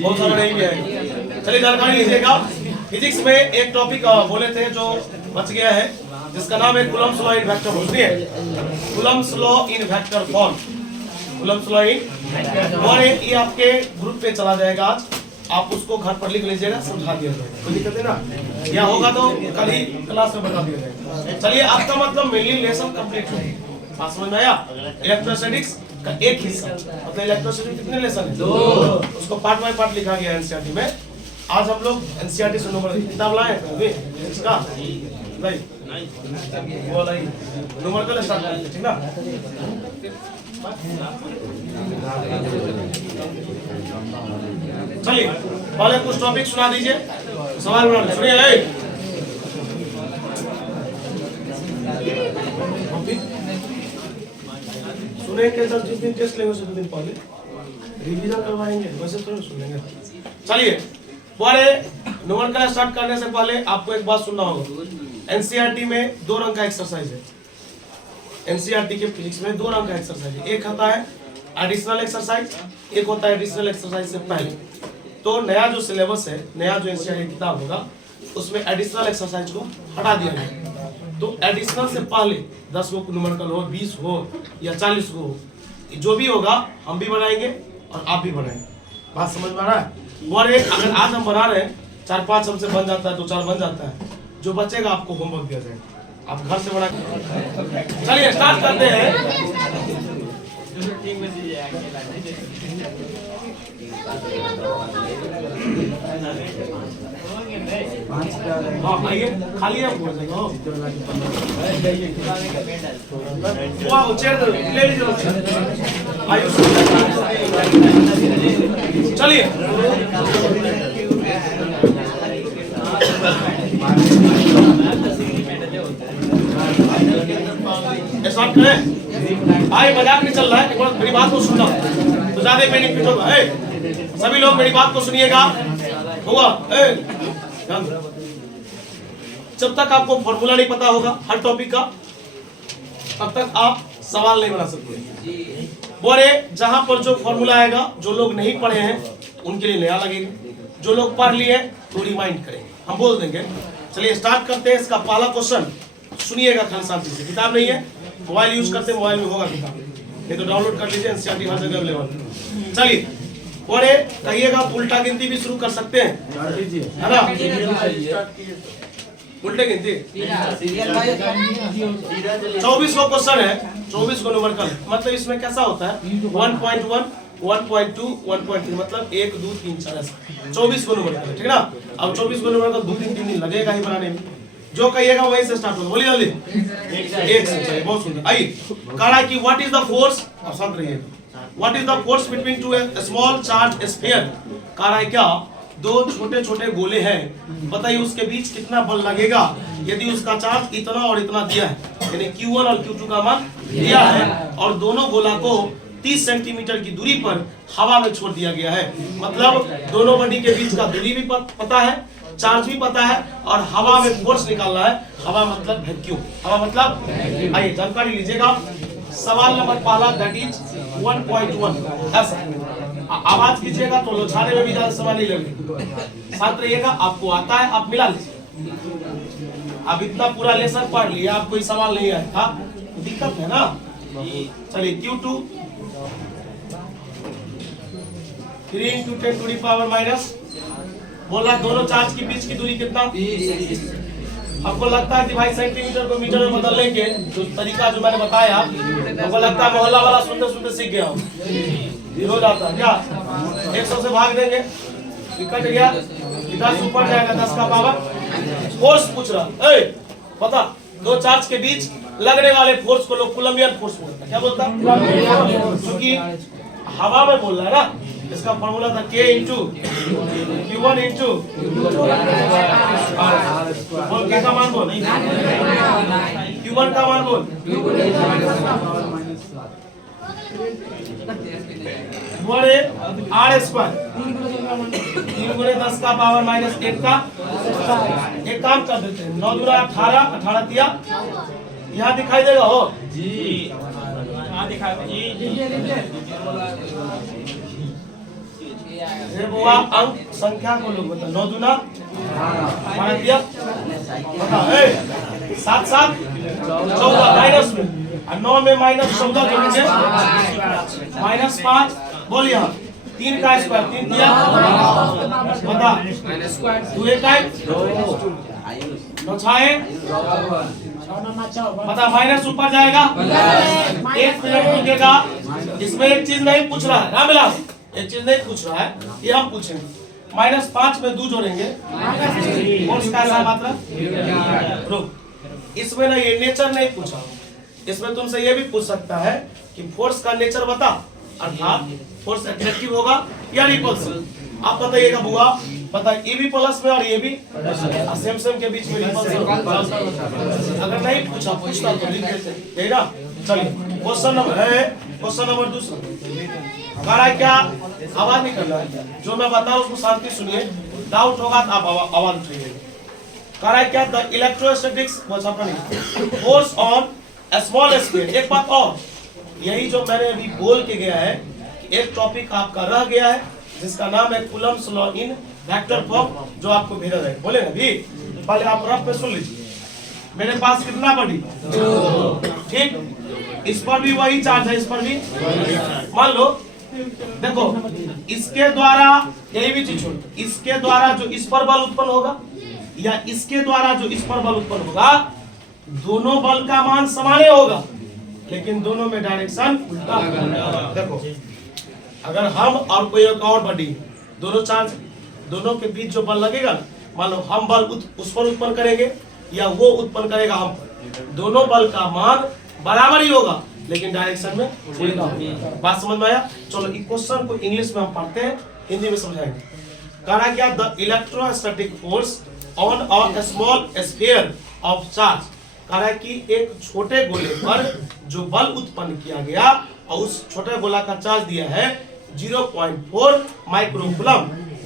बहुत सारा नहीं भी है। चलिए जानकारी लीजिएगा। फिजिक्स में एक टॉपिक बोले थे जो बच गया है, जिसका नाम है Coulomb's law in vector form. सुनिए, Coulomb's law in vector form, Coulomb's law in. और ये आपके ग्रुप पे चला जाएगा आज, आप उसको घर पर लिख लीजिएगा, समझा दिया जाएगा, कोई दिक्कत है ना। या होगा तो कल ही क्लास में बता दिया जाएगा। चलिए, आपका मतलब मेनली लेसन कंप्लीट हो गया, बात समझ में आया। इलेक्ट्रोस्टैटिक्स का एक हिस्सा, मतलब इलेक्ट्रोस्टैटिक्स कितने लेसन है? 2। उसको पार्ट बाय पार्ट लिखा गया है एनसीईआरटी में। आज हम लोग एनसीईआरटी से नंबर किताब लाए हैं इसका नहीं वो नहीं नंबर का स्टार्ट करेंगे, ठीक ना। चलिए पहले कुछ टॉपिक सुना दीजिए, सवाल बना सुनिए। सुने के सर, जिस दिन टेस्ट लेंगे उसे 2 दिन पहले रिवीजन करवाएंगे, वैसे थोड़ा सुनेंगे। चलिए बड़े न्यूमेरिकल स्टार्ट करने से पहले आपको एक बात सुनना होगा। एनसीईआरटी में 2 रंग का एक्सरसाइज है। एनसीईआरटी के फिजिक्स में 2 रंग का एक्सरसाइज है। एक आता है एडिशनल एक्सरसाइज, एक होता है एडिशनल एक्सरसाइज से पहले। तो नया जो सिलेबस है, नया जो एनसीईआरटी किताब होगा, उसमें एडिशनल एक्सरसाइज को हटा दिया गया। तो एडिशनल से पहले 10 गो न्यूमेरिकल हो, 20 हो या 40 गो हो, जो भी होगा हम भी बनाएंगे और आप भी बनाएंगे। बात समझ में आ रहा है? और एक अगर आज हम बना रहे हैं, 4-5 हमसे बन जाता है, 2-4 बन जाता है, जो बचेगा आपको होमवर्क दिया जाएगा, आप घर से बना के। चलिए स्टार्ट करते हैं। हाँ आइए, खाली है चेयर ले लीजिए। चलिए स्टार्ट करें। भाई मजाक नहीं चल रहा है, एक बार मेरी बात को सुनना तो ज्यादा बेनिफिट होगा। सभी लोग मेरी बात को सुनिएगा, होगा। जब तक आपको फॉर्मूला नहीं पता होगा हर टॉपिक का, तब तक आप सवाल नहीं बना सकते। बोले जहां पर जो फॉर्मूला आएगा, जो लोग नहीं पढ़े हैं उनके लिए नया लगेगा, जो लोग पढ़ लिए तो रिमाइंड करेंगे, हम बोल देंगे। चलिए स्टार्ट करते हैं। इसका पहला क्वेश्चन सुनिएगा खाली शांति से। किताब नहीं है, मोबाइल यूज करते, मोबाइल में होगा किताब, नहीं तो डाउनलोड कर लीजिए, एनसीईआरटी हर जगह अवेलेबल। चलिए और कहिएगा तो उल्टा गिनती भी शुरू कर सकते हैं, है ना। उल्टे गिनती 24 को क्वेश्चन है, 24 को न्यूमेरिकल। मतलब इसमें कैसा होता है 1.1, 1.2, 1.3, मतलब 1, 2, 3, 4 ऐसा 24 को न्यूमेरिकल, ठीक ना। अब 24 को न्यूमेरिकल 2-3 दिन लगेगा ही बनाने में। जो कहिएगा वहीं से स्टार्ट होगा, बोलिए जल्दी। एक से चलिए, बहुत सुंदर। आइए कह रहा है कि व्हाट इज द फोर्स, अब शांत रहिए। What is the force between two small charge sphere. कह रहा है क्या 2 छोटे छोटे गोले हैं, बताइए उसके बीच कितना बल लगेगा यदि उसका चार्ज इतना और इतना दिया है, यानी Q1 और Q2 का मान दिया है, और दोनों गोला को 30 सेंटीमीटर की दूरी पर हवा में छोड़ दिया गया है। मतलब दोनों बॉडी के बीच का दूरी भी पता है, चार्ज भी पता है, और हवा में फोर्स निकालना है। हवा मतलब वैक्यूम, हवा मतलब, आइए जानकारी लीजिएगा। सवाल नंबर पहला, दैट इज 1.1 ऐसा। आवाज कीजिएगा तो लोछाने में भी ज्यादा समय नहीं लगेगा। शांत रहिएगा, आपको आता है आप मिला लीजिए। अब इतना पूरा लेसन पढ़ लिया, आप कोई सवाल नहीं आया था, दिक्कत है ना। चलिए Q2 3 × 10⁻⁻, बोला दोनों चार्ज के बीच की दूरी कितना? आपको लगता है कि भाई सेंटीमीटर को मीटर में बदलने के जो तरीका जो मैंने बताया, आपको लगता है मोहल्ला वाला सुनते सीख गया हो जाता है क्या? 100 से भाग देंगे, कट गया, 10 ऊपर जाएगा, 10 का पावर। फोर्स पूछ रहा है, पता 2 चार्ज के बीच लगने वाले फोर्स को लोग कूलम्बियन फोर्स बोलते हैं। क्या बोलता है? क्योंकि हवा में बोल रहा है ना। इसका फॉर्मूला था K × Q1 × बोल, K का मान बोल, Q1 का मान बोल, बोले R², 3 × 10 का पावर -1 का। एक काम कर देते हैं, 9 × 18, 18 दिया, यहाँ दिखाई देगा हो जी, यहाँ दिखाई जी। जब हुआ अंक संख्या को लोग बता 9 दूना 12 दिया बता 7 7 14 माइनस में 9 में माइनस 14 जोड़ेंगे -5 बोलिए 3 का स्क्वायर 3 दिया बता 2 एक टाइम 9 छाए बता माइनस ऊपर जाएगा 1 मिनट रुकेगा। इसमें एक चीज नहीं पूछ रहा है रामविलास, एक चीज नहीं पूछ रहा है, ये हम पूछेंगे। -5 में 2 जोड़ेंगे फोर्स का ऐसा मात्रा रुक। इसमें ना ये नेचर नहीं पूछा, इसमें तुमसे ये भी पूछ सकता है कि फोर्स का नेचर बता, अर्थात फोर्स एट्रैक्टिव होगा या रिपल्सिव। आप बताइएगा बुआ, पता ये भी प्लस में और ये भी सेम सेम के बीच में रिपल्सिव। अगर नहीं पूछा पूछता तो लिख देते, यही ना। चलिए क्वेश्चन नंबर दूसरा कह रहा है क्या, आवाज नहीं करना है, जो मैं बताऊं उसको शांति सुनिए, डाउट होगा तो आप आवाज उठाइए। कह रहा है क्या, the electrostatics force on small scale. एक बात और, यही जो मैंने अभी बोल के गया है, एक टॉपिक आपका रह गया है जिसका नाम है Coulomb's law in vector form, जो आपको भेजा जाएगा। बोले ना भी, पहले आप रफ पे सुन लीजिए। मेरे पास कितना बड़ी, ठीक, इस पर भी वही चार्ज है, इस पर भी। मान लो देखो, इसके द्वारा यही भी चीज छोड़, इसके द्वारा जो इस पर बल उत्पन्न होगा या इसके द्वारा जो इस पर बल उत्पन्न होगा, दोनों बल का मान समान होगा, लेकिन दोनों में डायरेक्शन उल्टा। देखो अगर हम और कोई एक और बॉडी, दोनों चार्ज, दोनों के बीच जो बल लगेगा, मान लो हम बल उस पर उत्पन्न करेंगे या वो उत्पन्न करेगा हम पर, दोनों बल का मान बराबर ही होगा, लेकिन डायरेक्शन में उल्टा होगा। बात समझ में आया? चलो इस क्वेश्चन को इंग्लिश में हम पढ़ते हैं, हिंदी में समझाएंगे। कह रहा क्या, the electrostatic force on a small sphere of charge. कह रहा है कि एक छोटे गोले पर जो बल उत्पन्न किया गया और उस छोटे गोला का चार्ज दिया है 0.4 microcoulomb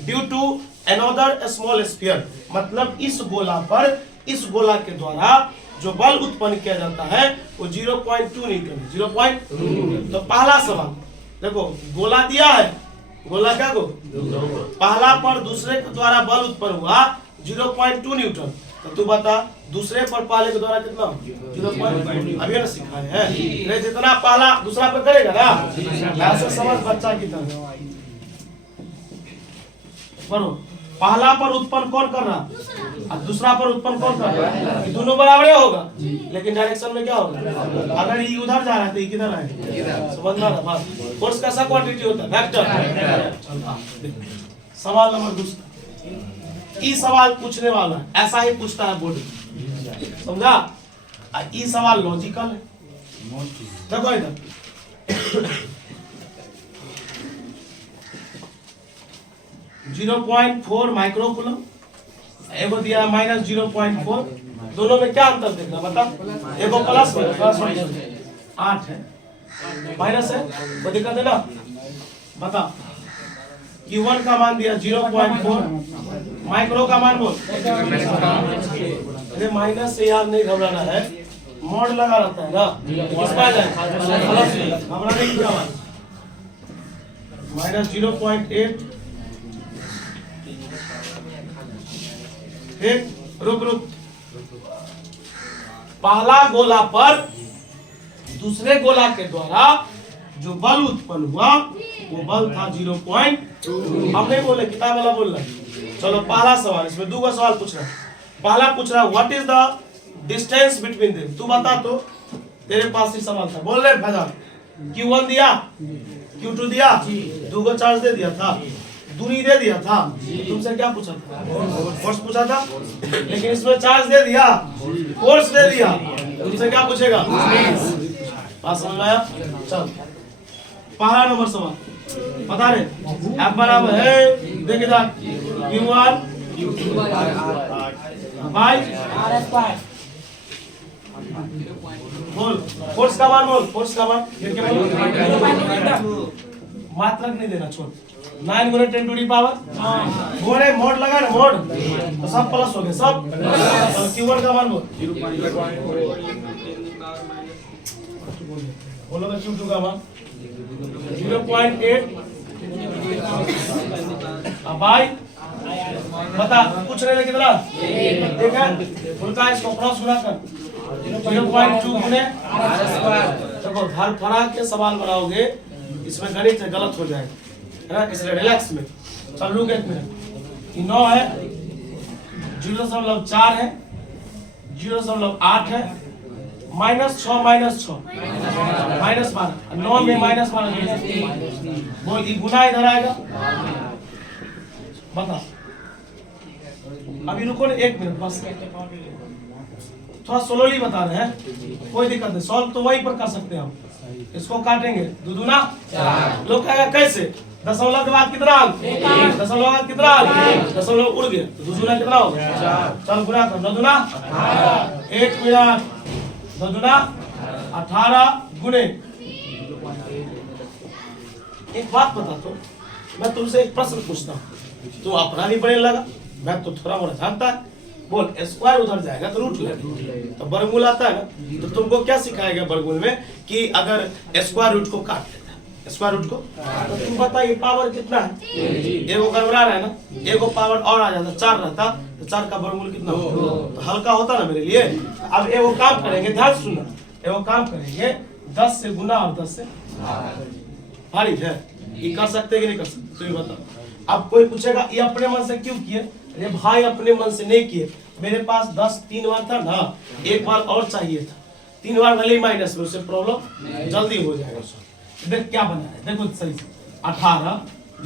due to another small sphere. मतलब इस गोला पर, इस गोला के द्वारा जो बल उत्पन्न किया जाता है वो 0.2 न्यूटन। 0.2। तो पहला सवाल देखो, गोला दिया है, गोला क्या को पहला पर दूसरे के द्वारा बल उत्पन्न हुआ 0.2 न्यूटन। तो तू बता दूसरे पर पहले के द्वारा कितना? 0.2। अभी ना सिखाए हैं, जितना पहला दूसरा पर करेगा ना, ऐसे समझ बच्चा की तरह पढ़ो। पहला पर उत्पन्न कौन कर रहा और दूसरा पर उत्पन्न कौन कर रहा है? दोनों बराबर होगा, लेकिन डायरेक्शन में क्या होगा? अगर ये उधर जा रहा है तो ये किधर आएगा? समझना ना बात। फोर्स कैसा क्वांटिटी होता है? वेक्टर। सवाल नंबर दूसरा, ई सवाल पूछने वाला है, ऐसा ही पूछता है बोर्ड, समझा? ई सवाल लॉजिकल है। देखो इधर 0.4 माइक्रोकूलम, एगो दिया -0.4, दोनों में क्या अंतर देखना बता? एगो प्लस में 8 है, माइनस है, वो दिक्कत है ना? बता Q1 का मान दिया 0.4, माइक्रो का मान बोल। अरे माइनस से यार नहीं घबराना है, मोड लगा रहता है ना, किस पर जाए घबराने की क्या बात। -0.8, ठीक, रुक पहला गोला पर दूसरे गोला के द्वारा जो बल उत्पन्न हुआ वो बल था 0.2। हम नहीं बोले, किताब वाला बोल रहा है। चलो पहला सवाल, इसमें दो सवाल पूछ रहा है। पहला पूछ रहा है what is the distance between them. तू बता, तो तेरे पास ही सवाल था, बोल रहे भैया। Q1 दिया, Q2 दिया, दो को चार्ज दे दिया था, दूरी दे दिया था, तुमसे क्या पूछा था? फोर्स पूछा था, लेकिन इसमें चार्ज दे दिया, फोर्स दे दिया, तुमसे क्या पूछेगा? बात समझ में आया? चल पहला नंबर सवाल बता रहे, F बराबर है, देख इधर Q1 बाय बोल, फोर्स का मान बोल, फोर्स का मान मात्रक नहीं देना, छोड़। 9 × 10⁻⁴ मोड़े मोड लगा ना, मोड तो सब प्लस हो गए सब। Q1 का मान बोल, बोलो तो Q2 का मान 0.8 अब बाई बता पूछ रहे हैं कितना ठीक है उनका इसको क्रॉस गुना कर 0.2 गुने देखो हर फराक के सवाल बनाओगे इसमें गणित गलत हो जाएगा है ना इसलिए रिलैक्स में चल रुक एक मिनट 9 है 0.4 है 0.8 है -6 -12 9 में -12 वो गुना इधर आएगा बता अभी रुको ना एक मिनट बस थोड़ा स्लोली बता रहे हैं कोई दिक्कत नहीं सॉल्व तो वहीं पर कर सकते हैं हम इसको काटेंगे दुगुना लोग कहेगा कैसे दशमलव के बाद कितना दशमलव के बाद कितना दशमलव उड़ गया तो दुगुना कितना होगा चल गुना कर दुगुना 1 मिनट दुगुना 18 गुने एक बात बता तो मैं तुमसे एक प्रश्न पूछता हूँ तू अपना भी पढ़ने लगा मैं तो थोड़ा मोड़ा जानता है बोल स्क्वायर उधर जाएगा तो रूट लगेगा तो वर्गमूल आता है ना तो तुमको क्या सिखाएगा वर्गमूल में कि अगर स्क्वायर रूट को काट देता है स्क्वायर रूट को तो तुम बताइए पावर कितना है एगो गड़बड़ा रहा है ना एगो पावर और आ जाता 4 रहता तो 4 का वर्गमूल कितना तो हल्का होता ना मेरे लिए अब एगो काम करेंगे ध्यान सुनना एगो काम करेंगे 10 से गुना और 10 से भारी है ये कर सकते कि नहीं कर सकते तो ये बताओ अब कोई पूछेगा ये अपने मन से क्यों किए अरे भाई अपने मन से नहीं किए मेरे पास 10 3 बार था ना एक बार और चाहिए था 3 बार भले माइनस में उससे प्रॉब्लम जल्दी हो जाएगा देख क्या बना है देखो सही से 18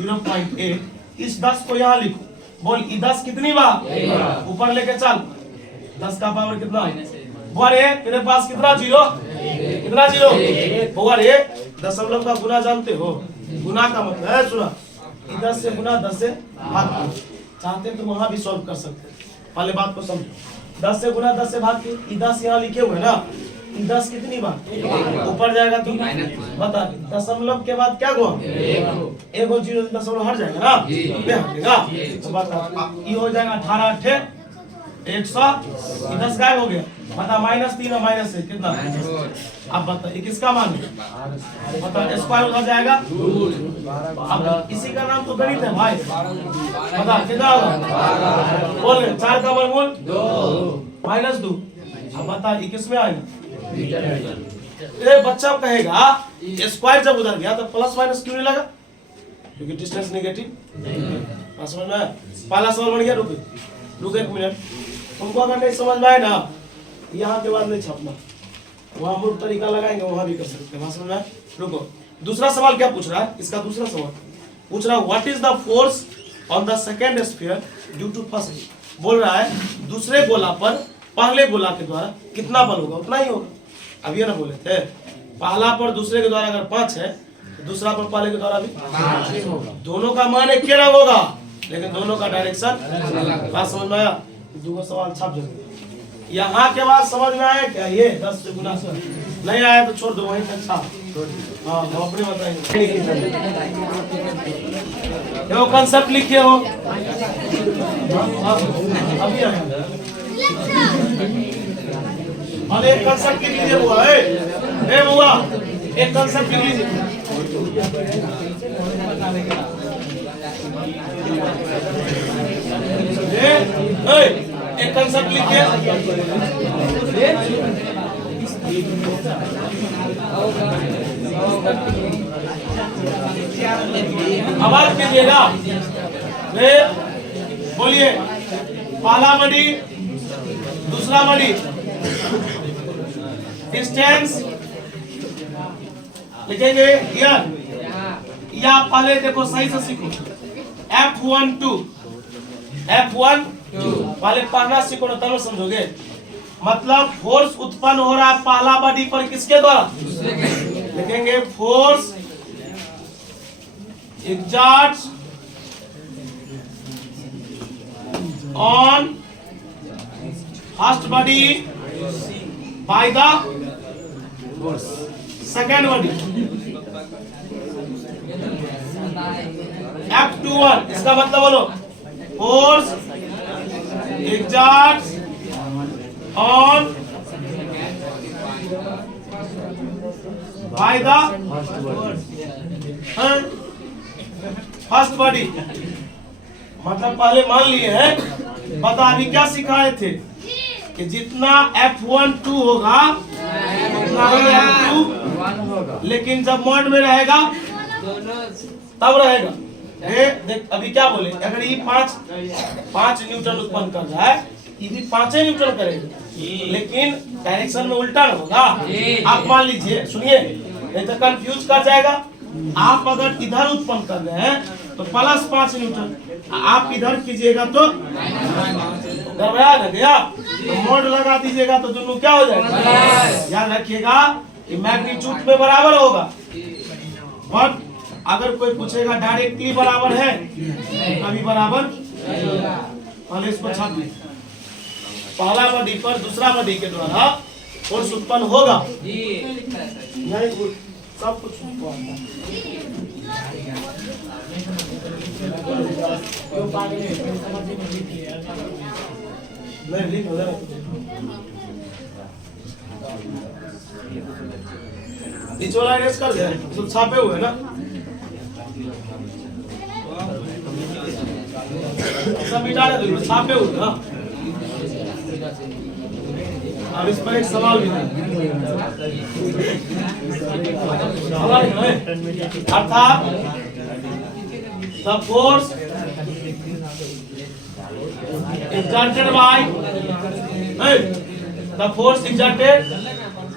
0.8 इस 10 को यहाँ लिखो बोल ये 10 कितनी बार ऊपर लेके चल 10 का पावर कितना बोल ये तेरे पास कितना जीरो बोल ये दशमलव का गुना जानते हो गुना का मतलब है सुना 10 से गुना 10 से भाग चाहते तो वहां भी सॉल्व कर सकते पहले बात को समझो 10 से गुना 10 से भाग के 10 यहाँ लिखे हुए ना 10 कितनी बार ऊपर जाएगा तो बता दशमलव के बाद क्या हुआ एगो 0 दशमलव हट जाएगा ना हटेगा तो बता ये हो जाएगा 18 100 10 गायब हो गया बता -3 और -1 कितना अब बता ये किसका मान है बता स्क्वायर उधर जाएगा अब इसी का नाम तो गणित है भाई बता कितना होगा बोल 4 का वर्गमूल 2 अब बता ये किस में आएगा ये बच्चा कहेगा स्क्वायर जब उधर गया तो प्लस माइनस क्यों नहीं लगा क्योंकि डिस्टेंस नेगेटिव समझ में पहला सवाल बन गया रुक एक मिनट तुमको अगर नहीं समझ में आए ना यहाँ के बाद नहीं छपना वहां हम लोग तरीका लगाएंगे वहां भी कर सकते हैं समझ में रुको दूसरा सवाल क्या पूछ रहा है इसका दूसरा सवाल पूछ रहा है what is the force on the second sphere due to first बोल रहा है दूसरे गोला पर पहले गोला के द्वारा कितना बल होगा उतना ही होगा अब ये ना बोले थे पहला पर दूसरे के द्वारा अगर 5 है तो दूसरा पर पहले के द्वारा भी 5 होगा दोनों का मान एक रंग होगा लेकिन दोनों का डायरेक्शन बात समझ में आया दूसरा सवाल छाप देंगे यहाँ के बाद समझ में आया क्या ये 10 से गुना से नहीं आया तो छोड़ दो वहीं तक छाप हाँ हम अपने बताएंगे वो कंसेप्ट लिखे हो अभी और एक कंसेप्ट लिख लीजिए बुआ ए बुआ एक कंसेप्ट लिख लीजिए एक कंसेप्ट लिखिए आवाज कीजिएगा बोलिए पहला बड़ी दूसरा बड़ी डिस्टेंस लिखेंगे या पहले देखो सही से सीखो F1 पहले पढ़ना सीखो ना तब समझोगे मतलब फोर्स उत्पन्न हो रहा है पहला बॉडी पर किसके द्वारा लिखेंगे force exerts on first body by the second body F21 इसका मतलब बोलो force exerts on by the first body मतलब पहले मान लिए हैं। बता अभी क्या सिखाए थे कि जितना F12 होगा उतना ही F2 होगा, लेकिन जब मोड में रहेगा तब रहेगा। देख अभी क्या बोले, अगर ये 5 न्यूटन उत्पन्न कर रहा है, ये भी 5 न्यूटन करेगा, लेकिन डायरेक्शन में उल्टा ना होगा। आप मान लीजिए, सुनिए नहीं तो कंफ्यूज कर जाएगा। आप अगर इधर उत्पन्न कर रहे हैं तो +5 न्यूटन, आप इधर कीजिएगा तो गड़बड़ा ना गया, तो मोड लगा दीजिएगा तो दोनों क्या हो जाएगा। याद रखिएगा कि मैग्नीट्यूड में बराबर होगा, बट अगर कोई पूछेगा डायरेक्टली बराबर है, अभी बराबर पहले इसको छाप ली। पहला बॉडी पर दूसरा बॉडी के द्वारा फोर्स उत्पन्न होगा। नहीं सब कुछ वाला अरेस्ट कर दिया, सब छापे हुए ना, सब मिटा दे, छापे हुए ना। अब इस पर एक सवाल भी है, अर्थात the force exerted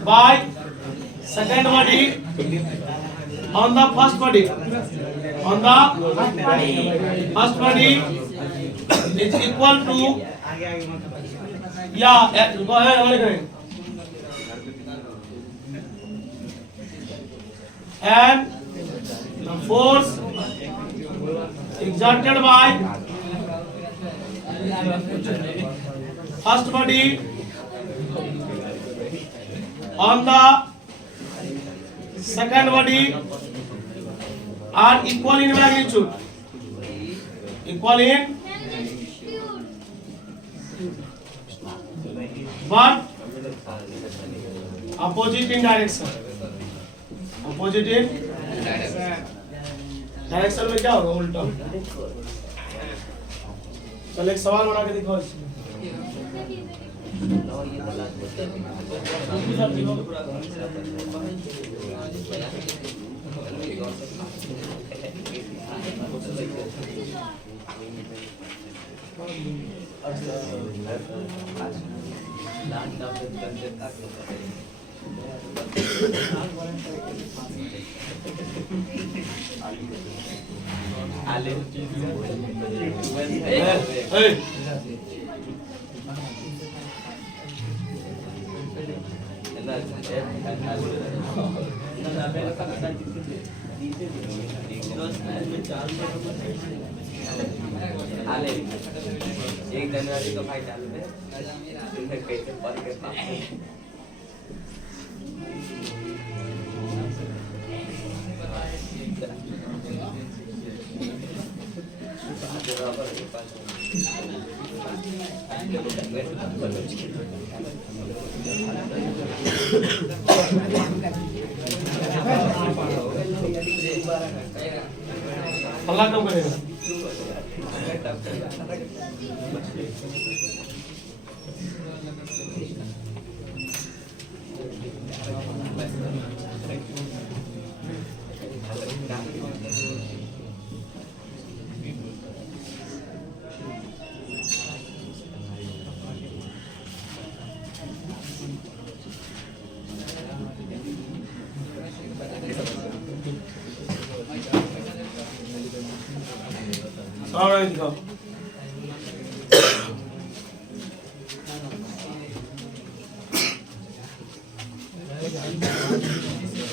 by second body on the first body is equal to, go ahead, and the force exerted by first body on the second body are equal in magnitude, but opposite in direction। Direction में क्या होगा, उल्टा। चल एक सवाल बना के दिखाओ इसमें। एक जनवरी को भाई डाल दे, कैसे पढ़ के अल्लाह कम करेगा।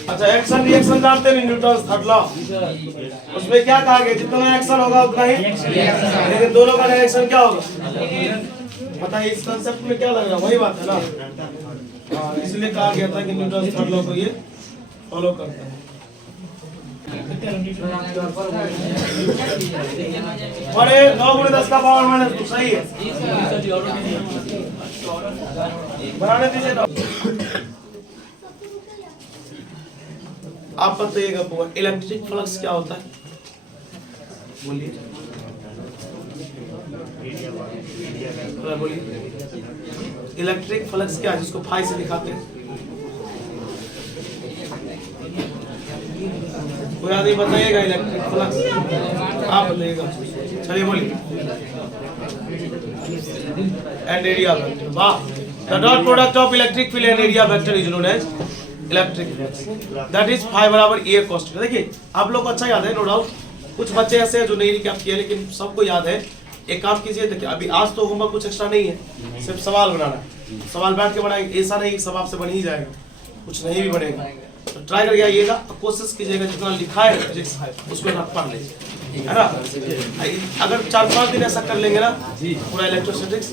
अच्छा, एक्शन रिएक्शन जानते हैं न्यूटन थर्ड लॉ, उसमें क्या कहा गया, जितना एक्शन होगा उतना ही, लेकिन दोनों का डायरेक्शन क्या होगा पता है। इस कंसेप्ट में क्या लग रहा है, वही बात है ना। हाँ, इसलिए कहा गया था कि न्यूटन थर्ड लॉ को ये फॉलो करता है। बड़े 9×10 का पावर -2 सही है, बनाने दीजिए। आप बताइएगा इलेक्ट्रिक फ्लक्स क्या होता है, बोलिए। बोलिए इलेक्ट्रिक फ्लक्स क्या है जिसको फाई से दिखाते हैं? कोई आदमी बताइएगा इलेक्ट्रिक फ्लक्स, आप बताइएगा। चलिए बोलिए एंड एरिया वेक्टर। वाह, the dot product of electric field and area vector is known as electric flux, that is phi बराबर ए कॉस थीटा। देखिए आप लोग को अच्छा याद है, नो डाउट। कुछ बच्चे ऐसे हैं जो नहीं रिकैप किए, लेकिन सबको याद है। एक काम कीजिए, देखिए अभी आज तो होमवर्क कुछ एक्स्ट्रा नहीं है, सिर्फ सवाल बनाना है। सवाल बैठ के बनाएंगे, ऐसा नहीं सब आपसे बन ही जाएगा, कुछ नहीं भी बनेगा। तो ट्राई करके आइएगा, कोशिश कीजिएगा जितना लिखा है फिजिक्स उसको ना पढ़ लीजिए, है ना। अगर 4-5 दिन ऐसा कर लेंगे ना पूरा इलेक्ट्रोस्टैटिक्स।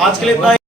आज के लिए इतना ही।